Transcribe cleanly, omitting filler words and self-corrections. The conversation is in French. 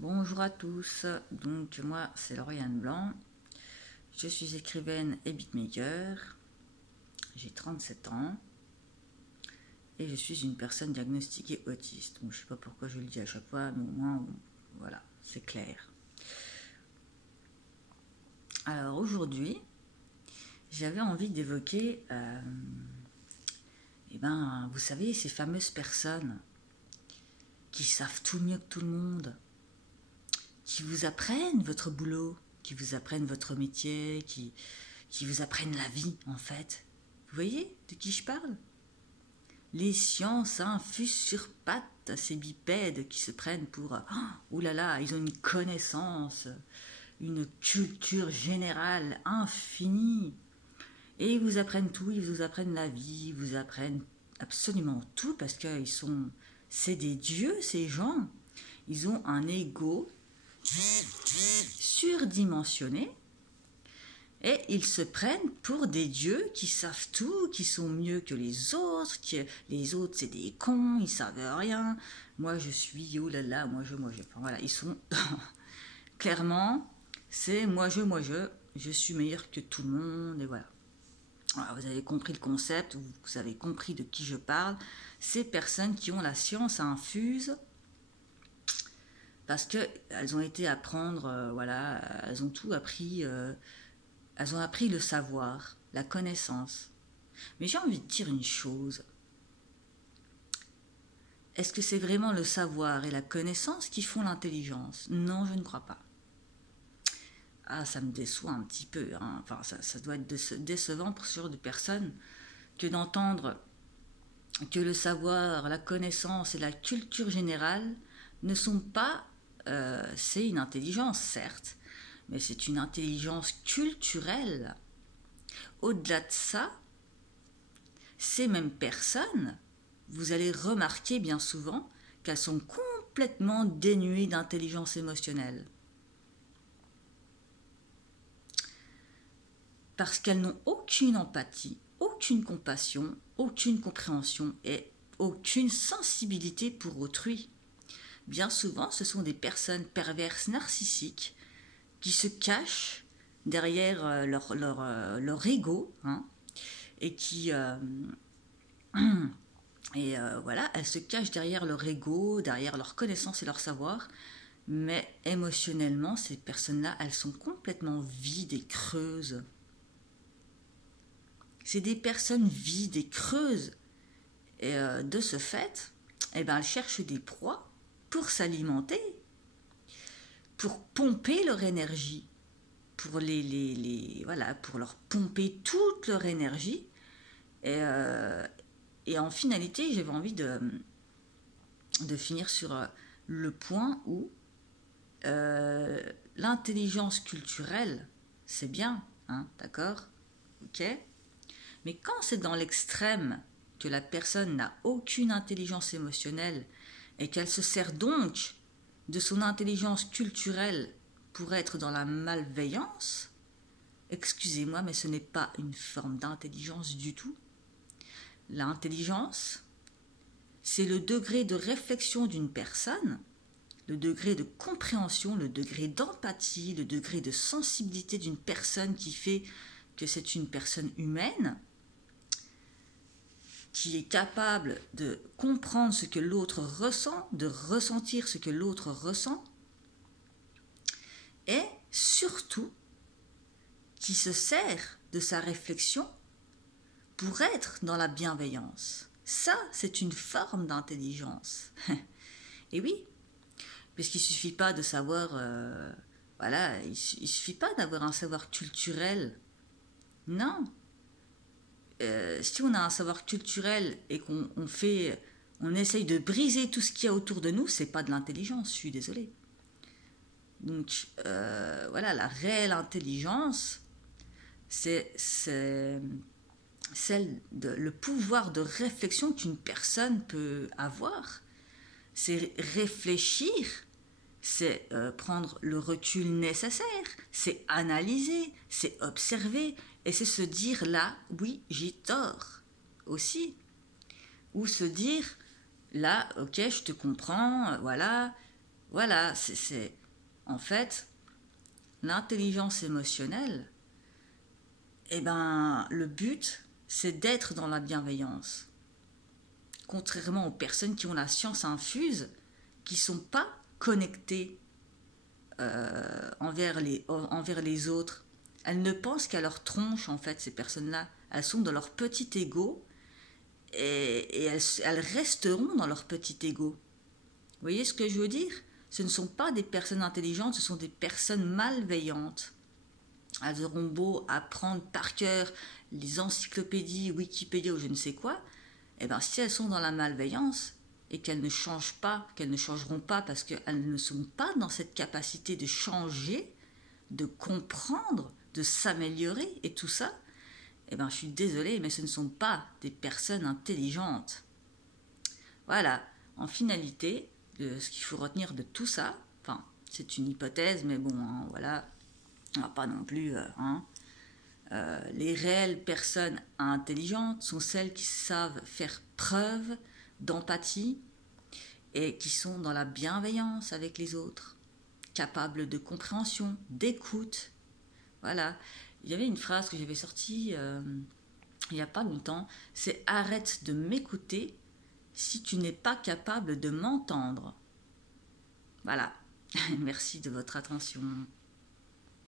Bonjour à tous, donc moi c'est Lauriane Blanc, je suis écrivaine et beatmaker, j'ai 37 ans et je suis une personne diagnostiquée autiste. Bon, je ne sais pas pourquoi je le dis à chaque fois, mais au moins voilà, c'est clair. Alors aujourd'hui, j'avais envie d'évoquer, vous savez, ces fameuses personnes qui savent tout mieux que tout le monde, qui vous apprennent votre boulot, qui vous apprennent votre métier, qui vous apprennent la vie en fait. Vous voyez de qui je parle? Les sciences infusent sur pattes ces bipèdes qui se prennent pour oh là là, ils ont une connaissance, une culture générale infinie. Et ils vous apprennent tout, ils vous apprennent la vie, ils vous apprennent absolument tout parce que c'est des dieux ces gens. Ils ont un ego surdimensionné et ils se prennent pour des dieux qui savent tout, qui sont mieux que les autres, les autres c'est des cons, ils savent rien. Moi je suis oh là là, moi je. Enfin voilà, ils sont clairement, c'est moi je suis meilleur que tout le monde et voilà. Alors, vous avez compris le concept, vous avez compris de qui je parle. Ces personnes qui ont la science infuse parce qu'elles ont été apprendre, voilà, elles ont tout appris, elles ont appris le savoir, la connaissance. Mais j'ai envie de dire une chose. Est-ce que c'est vraiment le savoir et la connaissance qui font l'intelligence? Non, je ne crois pas. Ah, ça me déçoit un petit peu. Hein. Enfin, ça doit être décevant pour ce genre de personnes que d'entendre que le savoir, la connaissance et la culture générale ne sont pas... c'est une intelligence, certes, mais c'est une intelligence culturelle. Au-delà de ça, ces mêmes personnes, vous allez remarquer bien souvent qu'elles sont complètement dénuées d'intelligence émotionnelle. Parce qu'elles n'ont aucune empathie, aucune compassion, aucune compréhension et aucune sensibilité pour autrui. Bien souvent, ce sont des personnes perverses narcissiques qui se cachent derrière leur ego, hein, et qui voilà, elles se cachent derrière leur ego, derrière leur connaissance et leur savoir, mais émotionnellement, ces personnes-là, elles sont complètement vides et creuses. C'est des personnes vides et creuses, et de ce fait, elles cherchent des proies pour s'alimenter, pour pomper leur énergie, pour voilà, pour leur pomper toute leur énergie. Et en finalité, j'avais envie de finir sur le point où l'intelligence culturelle, c'est bien, hein, d'accord, ok, mais quand c'est dans l'extrême que la personne n'a aucune intelligence émotionnelle et qu'elle se sert donc de son intelligence culturelle pour être dans la malveillance, excusez-moi, mais ce n'est pas une forme d'intelligence du tout. L'intelligence, c'est le degré de réflexion d'une personne, le degré de compréhension, le degré d'empathie, le degré de sensibilité d'une personne qui fait que c'est une personne humaine, qui est capable de comprendre ce que l'autre ressent, de ressentir ce que l'autre ressent, et surtout qui se sert de sa réflexion pour être dans la bienveillance. Ça, c'est une forme d'intelligence. Et oui, puisqu'il ne suffit pas de savoir, voilà, il ne suffit pas d'avoir un savoir culturel. Non. Si on a un savoir culturel et on essaye de briser tout ce qu'il y a autour de nous, c'est pas de l'intelligence, je suis désolée. Donc voilà, la réelle intelligence, c'est le pouvoir de réflexion qu'une personne peut avoir. C'est réfléchir, c'est prendre le recul nécessaire, c'est analyser, c'est observer, et c'est se dire là, oui, j'ai tort aussi. Ou se dire là, ok, je te comprends, voilà, Voilà, en fait, l'intelligence émotionnelle, eh ben, le but, c'est d'être dans la bienveillance. Contrairement aux personnes qui ont la science infuse, qui ne sont pas connectées envers les autres. Elles ne pensent qu'à leur tronche, en fait, ces personnes-là. Elles sont dans leur petit ego et elles resteront dans leur petit ego. Vous voyez ce que je veux dire? Ce ne sont pas des personnes intelligentes, ce sont des personnes malveillantes. Elles auront beau apprendre par cœur les encyclopédies, Wikipédia ou je ne sais quoi, et bien si elles sont dans la malveillance et qu'elles ne changent pas, qu'elles ne changeront pas parce qu'elles ne sont pas dans cette capacité de changer, de comprendre, de s'améliorer et tout ça, eh bien je suis désolée, mais ce ne sont pas des personnes intelligentes. Voilà, en finalité, ce qu'il faut retenir de tout ça, enfin c'est une hypothèse, mais bon, hein, voilà, on va pas non plus, les réelles personnes intelligentes sont celles qui savent faire preuve d'empathie et qui sont dans la bienveillance avec les autres, capables de compréhension, d'écoute. Voilà. Il y avait une phrase que j'avais sortie il n'y a pas longtemps, c'est « Arrête de m'écouter si tu n'es pas capable de m'entendre ». Voilà. Merci de votre attention.